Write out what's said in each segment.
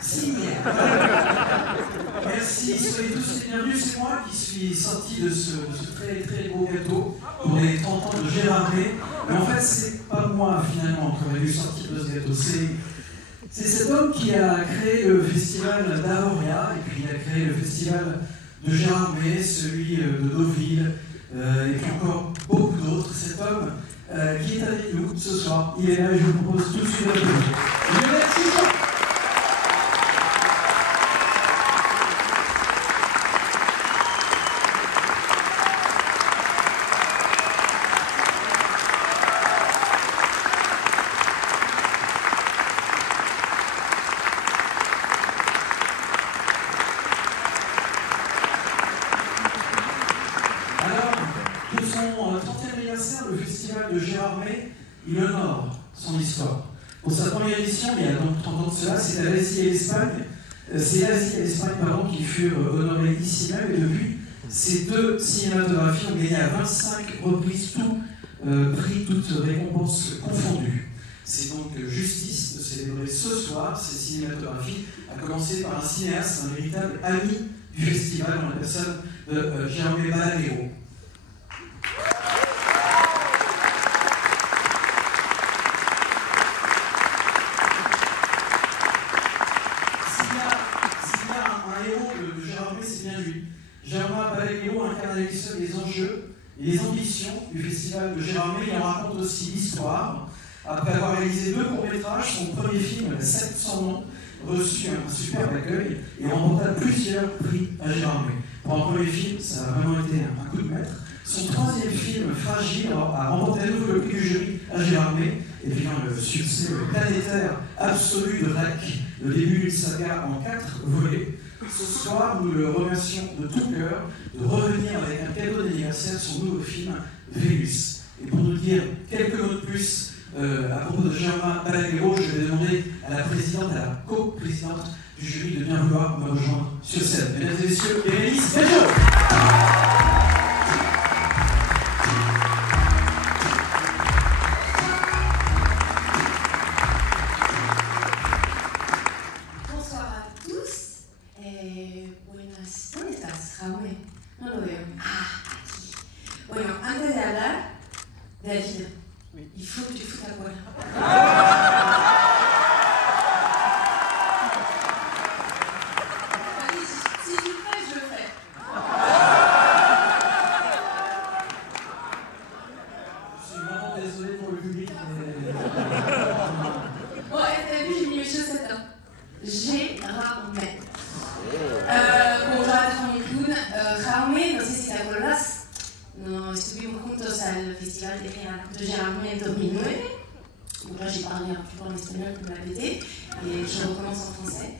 Si. Merci, soyez tous les bienvenus. C'est moi qui suis sorti de ce très très beau gâteau pour les 30 ans de Gérard May. Mais en fait, c'est pas moi finalement qui aurais dû sortir de ce gâteau. C'est cet homme qui a créé le festival d'Aoria, et puis il a créé le festival de Gérard May, celui de Deauville, et puis encore beaucoup d'autres. Cet homme qui est avec nous ce soir, il est là et je vous propose tout de suite d'applaudir. Le festival de Gérard May, il honore son histoire. Pour sa première édition, il y a donc 30 ans de cela, c'est l'Asie et l'Espagne. C'est l'Asie et l'Espagne, qui furent honorés ici même, et depuis, ces deux cinématographies ont gagné à 25 reprises tout prix, toutes récompenses confondues. C'est donc justice de célébrer ce soir ces cinématographies, à commencer par un cinéaste, un véritable ami du festival, dans la personne de Jaume Balagueró. Jaume Balagueró incarne avec seul les enjeux et les ambitions du festival de Gérard May. Il en raconte aussi l'histoire. Après avoir réalisé 2 courts-métrages, son premier film, La Secte sans nom, reçut un superbe accueil et remporta plusieurs prix à Gérard May. Pour un premier film, ça a vraiment été un coup de maître. Son 3e film, Fragile, a remporté à nouveau le prix du jury à Gérard May. Et puis le succès planétaire absolu de REC, le début d'une saga en 4 volets. Ce soir, nous le remercions de tout cœur de revenir avec un cadeau d'anniversaire, son nouveau film, Vénus. Et pour nous dire quelques mots de plus à propos de Jaume Balagueró, je vais demander à la présidente, à la co-présidente du jury de bien vouloir me rejoindre sur scène. Mesdames et messieurs, Bérénice Bejo. David, il faut que tu foutes à poil. Si tu le fais, je le fais. Je suis vraiment désolé pour le public, mais... Bon, t'as vu, j'ai mis mes chaussettes. Gérard May. Bon, j'arrête de faire mon clown. Jaume, no sé si te acuerdas. No, estuvimos juntos al Festival de Gérard May en 2009. Donc là, j'ai parlé un petit peu en espagnol pour la péter, et je recommence en français.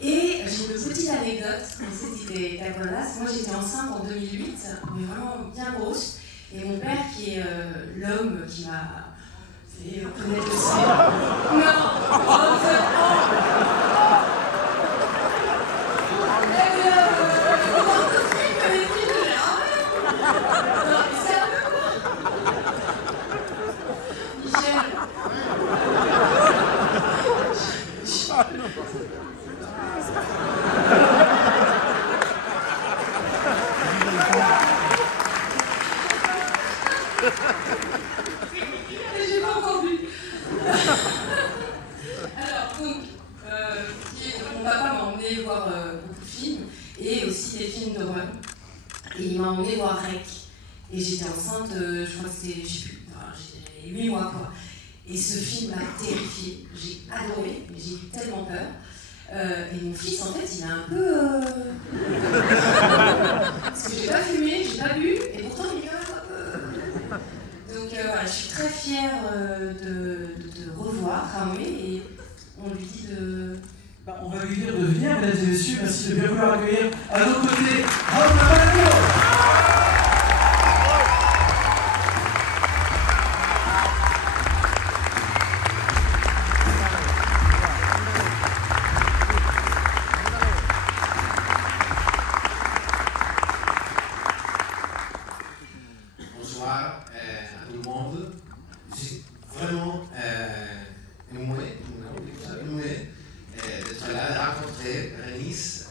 Et j'ai une petite anecdote, on sait si t'es acuerdas. Moi, j'étais enceinte en 2008, mais vraiment bien grosse. Et mon père, qui est l'homme qui m'a fait connaître le cinéma. J'ai pas entendu. Alors, donc, mon papa m'a emmené voir beaucoup de films et aussi des films d'horreur. Et il m'a emmené voir REC. Et j'étais enceinte, je crois que c'était, je sais plus, j'avais 8 mois quoi. Et ce film m'a terrifiée. J'ai adoré, mais j'ai eu tellement peur. Et mon fils, en fait, il est un peu. Parce que j'ai pas fumé, j'ai pas bu, et pourtant il est quand même un peu. Donc voilà, je suis très fière de te revoir, Jaume, et on lui dit de. On va lui dire de venir, mesdames et messieurs. Merci de bien vouloir accueillir à nos côtés Jaume Balagueró. Bonsoir à tout le monde. Je suis vraiment émoué d'être là. rencontrer Bérénice.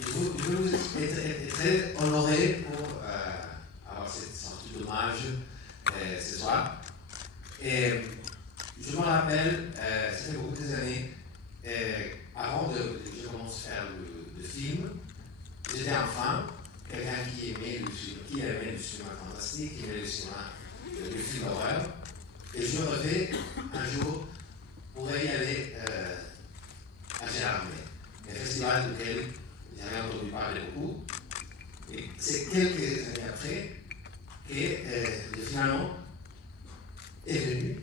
Je vous être très honoré pour avoir cette sortie d'hommage ce soir. Et je me rappelle, ça fait beaucoup d'années, avant que je commence à faire le film, j'étais enfant, quelqu'un qui aimait le cinéma fantastique, qui aimait le cinéma, le film d'horreur. Et je rêvais un jour pour y aller à Gérardmer, un festival duquel j'avais entendu parler beaucoup. Et c'est quelques années après que finalement est venu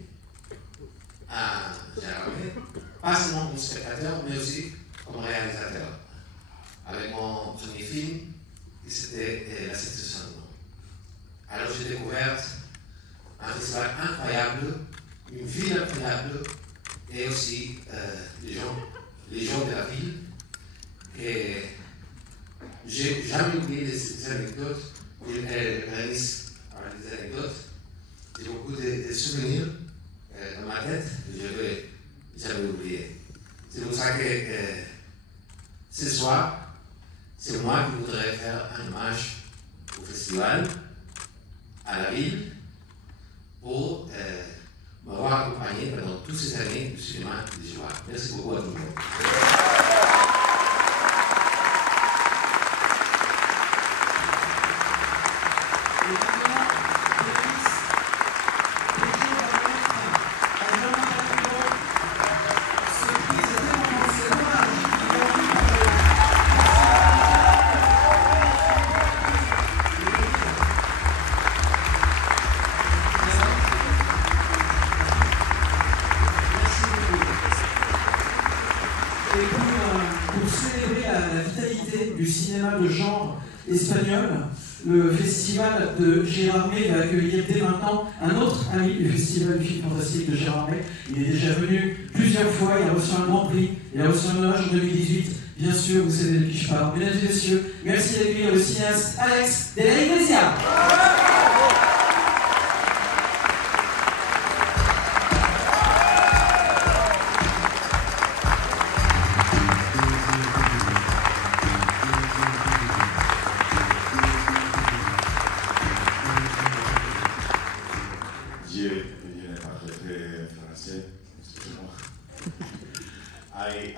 à Gérardmer, pas seulement comme spectateur, mais aussi comme réalisateur, avec mon premier film, qui c'était La Succession. Alors j'ai découvert un festival incroyable, une ville incroyable, et aussi les gens de la ville. Et j'ai jamais oublié des anecdotes, Bérénice parlait des anecdotes, j'ai beaucoup de souvenirs dans ma tête que je vais jamais oublier. C'est pour ça que ce soir, c'est moi qui voudrais faire un hommage au festival, à la ville, pour m'avoir accompagné pendant toutes ces années du cinéma de Joie. Merci beaucoup à tout le monde. Espagnol, le festival de Gérardmer va accueillir dès maintenant un autre ami du festival du film fantastique de Gérardmer. Il est déjà venu plusieurs fois, il a reçu un grand prix, il a reçu un hommage en 2018. Bien sûr, vous savez de qui je parle. Mesdames et messieurs, merci d'accueillir le cinéaste Alex de la Iglesia.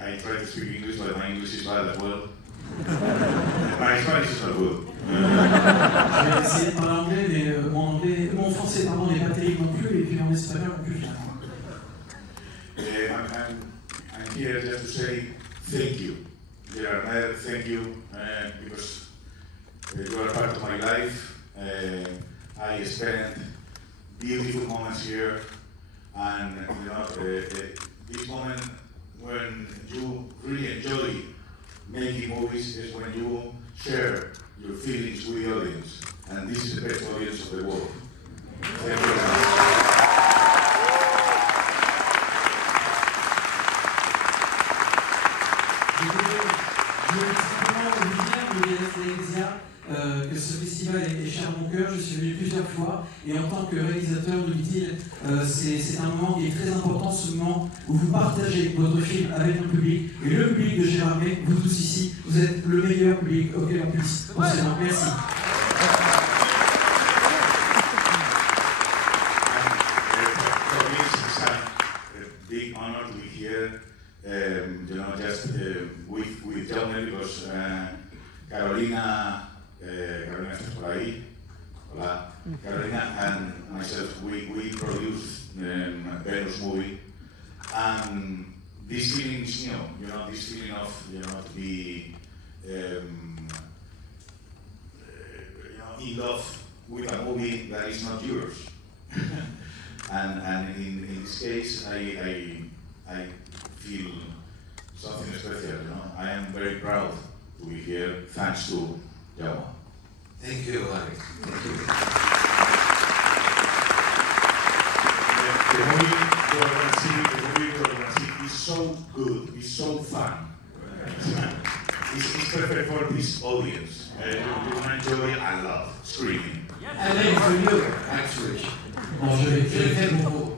I try to speak English, but my English is bad as well. My Spanish is not good. Je vais essayer de parler anglais, mais mon français pardon, n'est pas terrible non plus, et puis en espagnol non plus. I'm here just to say thank you. Gérardmer, thank you, because you are part of my life. I spent beautiful moments here, and you know, this moment when you really enjoy making movies is when you share your feelings with the audience, and this is the best audience of the world. Thank you very much. Que ce festival est cher à mon cœur, je suis venu plusieurs fois et en tant que réalisateur, nous dit-il, c'est un moment qui est très important, ce moment où vous partagez votre film avec le public et le public de Gérardmer, vous tous ici, vous êtes le meilleur public auquel on puisse penser. Merci. Big honor to be here, you know, just with Jaume, because Carolina, estás por ahí. Hola. Carolina and myself, we produced Venus movie, and this feeling is new, you know, this feeling of, you know, to be, in love with a movie that is not yours. and in this case, I feel something special, you know. I am very proud to be here, thanks to Jaume. Thank you, Alex. Thank you. The movie you're going to see is so good, it's so fun. It's perfect for this audience. You will enjoy a lot, screaming. Allez, c'est mieux. Actually. Bon, je vais faire pour vous.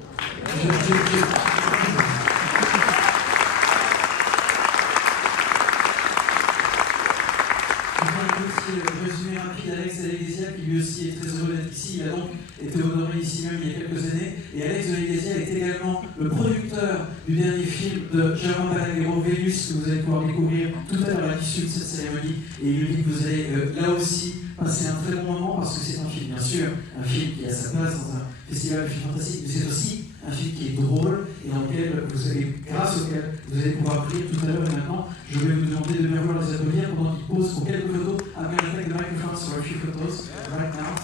petit résumé rapide, Alex de l'Iglesia, qui lui aussi est très heureux d'être ici. Il a donc été honoré ici même il y a quelques années. Et Alex de l'Iglesia est également le producteur du dernier film de Germán Balagueró, Vénus, que vous allez pouvoir découvrir tout à l'heure à l'issue de cette cérémonie. Et il lui dit que vous allez là aussi passer un très bon moment, parce que c'est un film, bien sûr, un film qui a sa place dans un festival de film fantastique, mais c'est aussi un film qui est drôle et dans lequel vous allez, grâce auquel vous allez pouvoir rire tout à l'heure. Et maintenant, je vais vous demander de bien vouloir les applaudir pendant qu'ils posent pour quelques photos. I'm going to take the microphone for a few photos right now.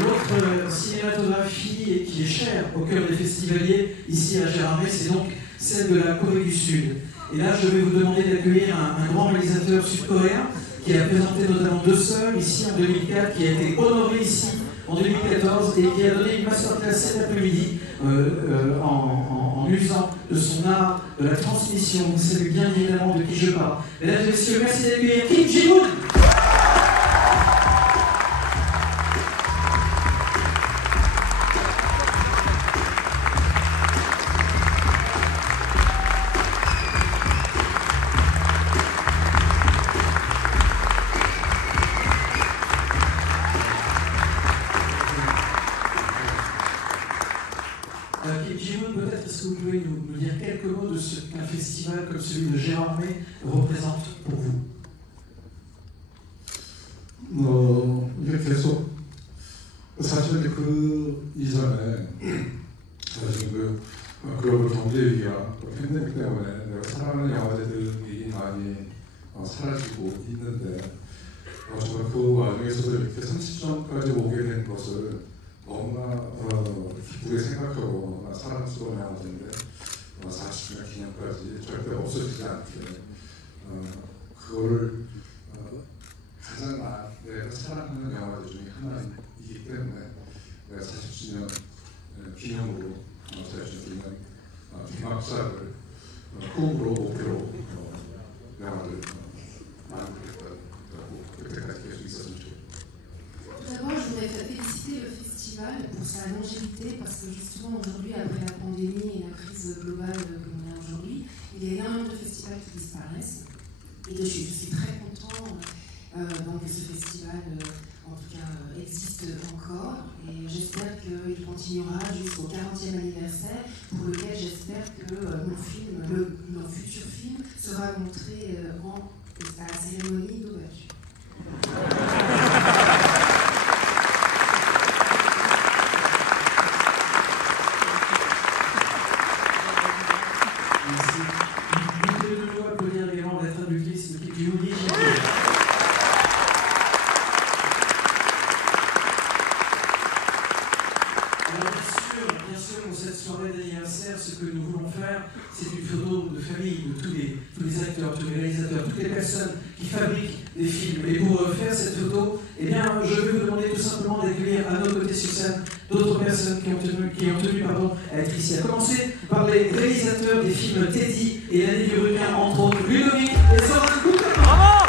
L'autre cinématographie qui est chère au cœur des festivaliers ici à Gérardmer, c'est donc celle de la Corée du Sud. Et là, je vais vous demander d'accueillir un grand réalisateur sud-coréen qui a présenté notamment Deux Seuls ici en 2004, qui a été honoré ici en 2014 et qui a donné une masterclass cet après-midi en usant de son art de la transmission. Vous savez bien évidemment de qui je parle. Mesdames et messieurs, merci d'accueillir Kim Ji-woon. Peut-être est-ce que vous pouvez nous dire quelques mots de ce qu'un festival comme celui de Gérardmer représente pour vous? 이게 계속 사실 그 이전에 사실 글로벌 경제 위기와 팬데믹 때문에 내가 사랑하는 영화제들이 많이 사라지고 있는데 정말 그 와중에서도 이렇게 30점까지 오게 된 것을 너무나 기쁘게 생각하고 사랑스러운 영화제인데 40주년 기념까지 절대 없어지지 않게 그거를 가장 내가 사랑하는 영화제 중에 하나이기 때문에 내가 40주년 기념으로 40주년 개막작을 꿈으로 목표로 영화를 만들겠다고 그때까지 계속 있었으면 좋겠다. D'abord, je voudrais féliciter le festival pour sa longévité, parce que justement aujourd'hui, après la pandémie et la crise globale que l'on a aujourd'hui, il y a énormément de festivals qui disparaissent. Et je suis très content donc, que ce festival, en tout cas, existe encore. Et j'espère qu'il continuera jusqu'au 40e anniversaire, pour lequel j'espère que mon futur film sera montré à la cérémonie d'ouverture. Ce que nous voulons faire, c'est une photo de famille de tous les acteurs, tous les réalisateurs, toutes les personnes qui fabriquent des films. Et pour faire cette photo, eh bien, je vais vous demander tout simplement d'accueillir à nos côtés sur scène d'autres personnes qui ont tenu à être ici. À commencer par les réalisateurs des films Teddy et L'année du requin, entre autres, Ludovic et Soren Couteau. Bravo!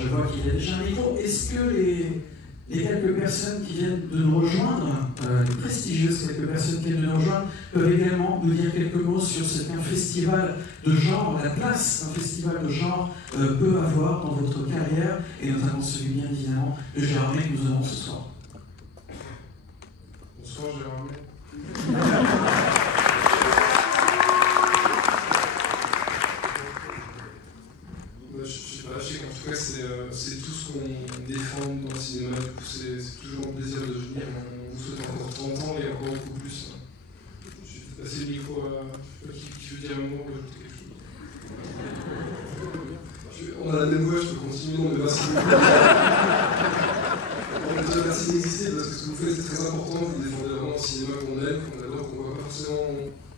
je vois qu'il y a déjà un micro. Est-ce que les quelques personnes qui viennent de nous rejoindre, les prestigieuses quelques personnes qui viennent de nous rejoindre, peuvent également nous dire quelques mots sur ce qu'un festival de genre, la place qu'un festival de genre peut avoir dans votre carrière, et notamment celui bien évidemment de Gérard May que nous avons ce soir. Bonsoir Gérard May. En tout cas, c'est tout ce qu'on défend dans le cinéma. Du coup, c'est toujours un plaisir de venir. On vous souhaite encore 30 ans et encore beaucoup plus. Je vais passer le micro à qui veut dire un mot ou ajouter quelque chose. On a la même voix, je peux continuer. Non, mais merci beaucoup. Déjà, merci d'exister parce que ce que vous faites, c'est très important. Vous défendez vraiment le cinéma qu'on aime, qu'on adore, qu'on voit pas forcément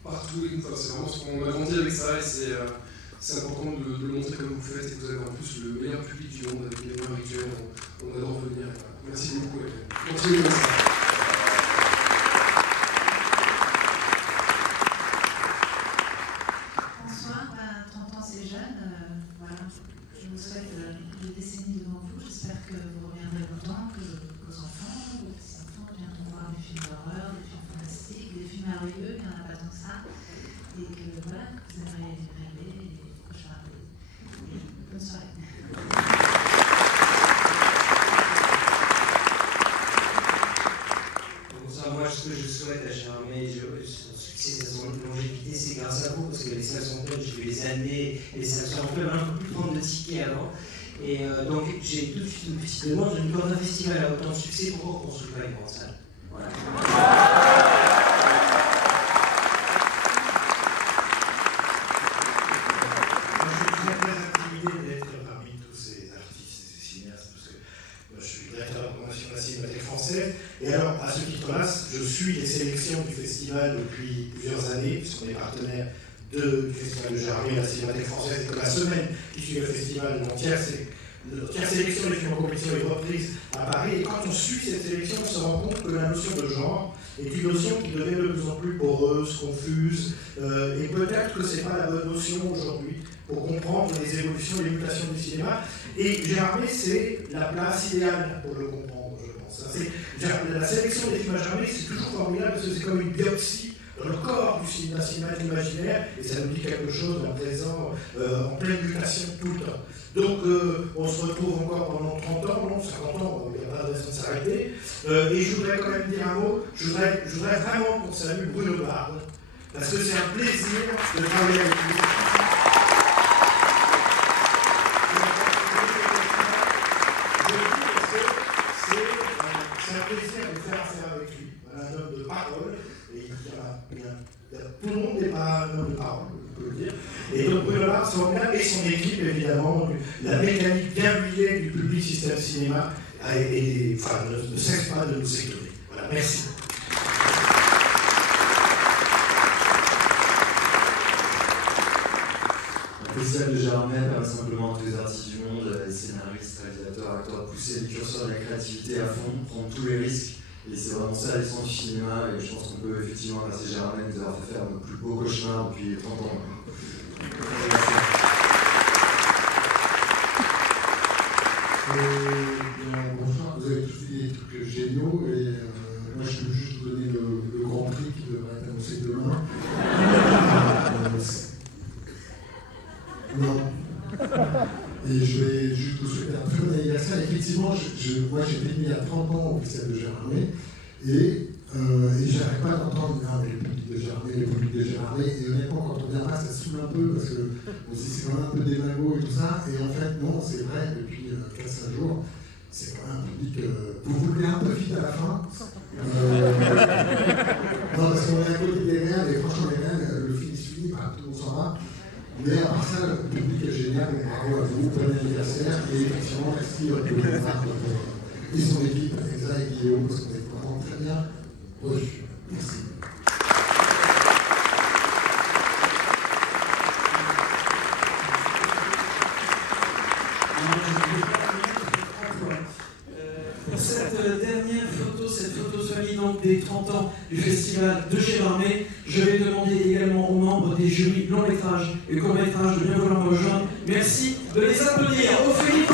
partout. Enfin, c'est vraiment ce qu'on a grandi avec ça et c'est important de le montrer comme vous faites et que vous avez en plus le meilleur public du monde avec les meilleurs rituels. On adore venir. Merci beaucoup. Continuez comme ça. Bonsoir, 30 ans c'est jeune. Voilà. Je vous souhaite des décennies devant vous. J'espère que vous reviendrez longtemps, que vos enfants, vos petits-enfants viendront voir des films d'horreur, des films fantastiques, des films merveilleux, il n'y en a pas tant que ça. Et que voilà, que vous aimeriez rêver. Bonne soirée. Bonsoir, moi ce que je souhaite à Gérard May, son succès, sa longévité, c'est grâce à vous, parce que les salles sont pleines, j'ai vu les années, les salles sont pleines, on ne peut plus prendre de tickets avant. Et donc j'ai tout de suite une petite demande, quand un festival a autant de succès, pourquoi on ne construit pas une grande salle? Voilà. Et alors, à ce titre-là, je suis les sélections du festival depuis plusieurs années, puisqu'on est partenaire du Festival de Gérard May, la Cinémathèque française, et que la semaine qui suit le festival, l'entière sélection des films en compétition est reprise à Paris. Et quand on suit cette sélection, on se rend compte que la notion de genre est une notion qui devient de plus en plus poreuse, confuse, et peut-être que ce n'est pas la bonne notion aujourd'hui pour comprendre les évolutions et les mutations du cinéma. Et Gérard May, c'est la place idéale pour le comprendre, je pense. La sélection des films à Gérard May, c'est toujours formidable parce que c'est comme une biopsie dans le corps du cinéma de l'imaginaire, et ça nous dit quelque chose d'un présent en pleine mutation tout le temps. Donc on se retrouve encore pendant 30 ans, non, 50 ans, il n'y a pas de raison de s'arrêter. Et je voudrais quand même dire un mot, je voudrais vraiment qu'on salue Bruno Barde, parce que c'est un plaisir de travailler avec lui. C'est un plaisir de faire affaire avec lui. Voilà, un homme de parole, et tout le monde n'est pas un homme de parole, on peut le dire. Et donc Bruno Barde, et son équipe, évidemment, la mécanique bien huilée du public système cinéma ne cesse pas de nous étonner. Voilà, merci. Le festival de Gérard May permet simplement à tous les artistes du monde, les scénaristes, réalisateurs, acteurs, pousser les curseurs de la créativité à fond, prendre tous les risques. Et c'est vraiment ça l'essence du cinéma, et je pense qu'on peut effectivement remercier Gérard May de nous avoir fait faire notre plus beau cauchemar depuis 30 ans. Bonsoir, vous avez tous dit des trucs géniaux, et moi je peux juste vous donner le grand prix qui devrait être annoncé demain. Non. Et je vais juste vous souhaiter un très bon anniversaire. Effectivement, moi j'ai venu il y a 30 ans au festival de Gérard May, et j'arrête pas d'entendre le public de Gérard May, le public de Gérard May, et honnêtement quand on vient là, ça saoule un peu parce qu'on se dit c'est quand même un peu démago et tout ça, et en fait non, c'est vrai, depuis 4-5 jours, c'est quand même un public, vous vous levez un peu vite à la fin. Non, parce qu'on est à côté des Réals, et franchement les Réals, le film est fini, tout le monde s'en va. Mais à part ça, le public est génial, bravo à vous, bon anniversaire, et effectivement, merci à Bruno Barde et son équipe, Elsa et Guillaume, parce qu'on est vraiment très bien reçus. Merci. Pour cette dernière photo, cette photo solide des 30 ans du festival de Gérard May, je vais demander également aux membres des jurys long métrage et court métrage de bien vouloir me rejoindre. Merci de les applaudir. Au Philippe.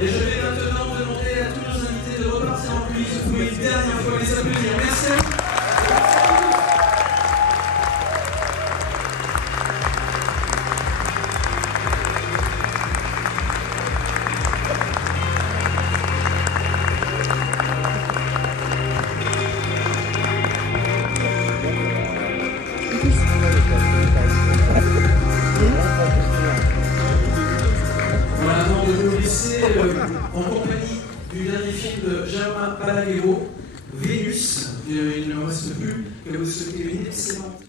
Et je vais maintenant demander à tous nos invités de repartir en coulisses. Vous pouvez une dernière fois les applaudir. Merci à vous. Voilà, avant de vous laisser en compagnie du dernier film de Germain Balaguerro, Vénus, il ne me reste plus que vous souhaiter une excellente